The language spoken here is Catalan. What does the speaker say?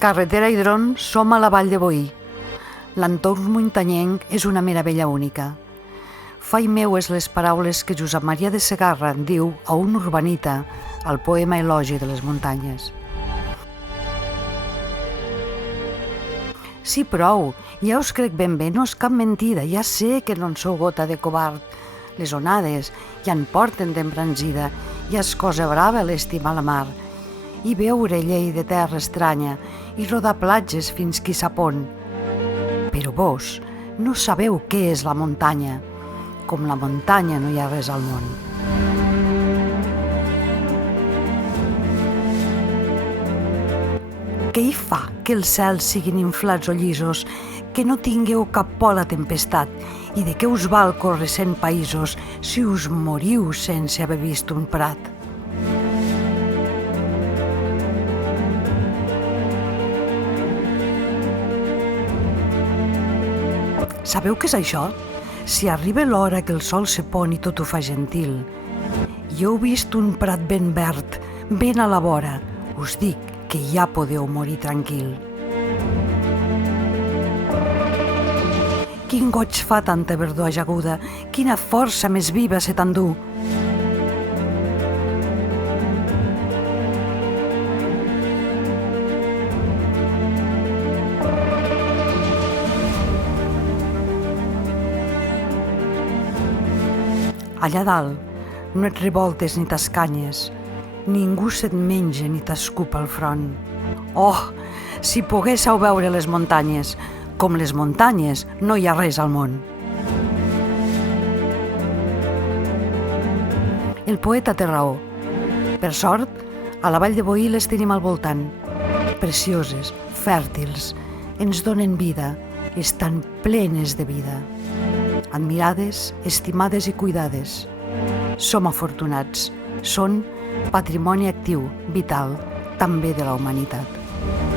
Carretera i dron som a la Vall de Boí. L'entorn muntanyenc és una meravella única. Faig meues les paraules que Josep Maria de Segarra diu a un urbanita al poema Elogi de les muntanyes. Sí, prou, ja us crec ben bé, no és cap mentida, ja sé que no en sou gota de covard. Les onades ja en porten d'embranzida, ja és cosa brava l'estimar la mar, i veure llei de terra estranya, i rodar platges fins qui sap on. Però vos no sabeu què és la muntanya. Com la muntanya no hi ha res al món. Què hi fa que els cels siguin inflats o llisos, que no tingueu cap por a la tempestat, i de què us val córrer 100 països si us moriu sense haver vist un prat? Sabeu què és això? Si arriba l'hora que el sol se pon i tot ho fa gentil, i heu vist un prat ben verd, ben a la vora, us dic que ja podeu morir tranquil. Quin goig fa tanta verdor ajaguda, quina força més viva se t'endú. Allà dalt no et revoltes ni t'escanyes, ningú se't menja ni t'escupa al front. Oh, si poguéssiu veure les muntanyes, com les muntanyes no hi ha res al món. El poeta té raó. Per sort, a la Vall de Boí les tenim al voltant. Precioses, fèrtils, ens donen vida, estan plenes de vida. Admirades, estimades i cuidades. Som afortunats, són patrimoni actiu, vital, també de la humanitat.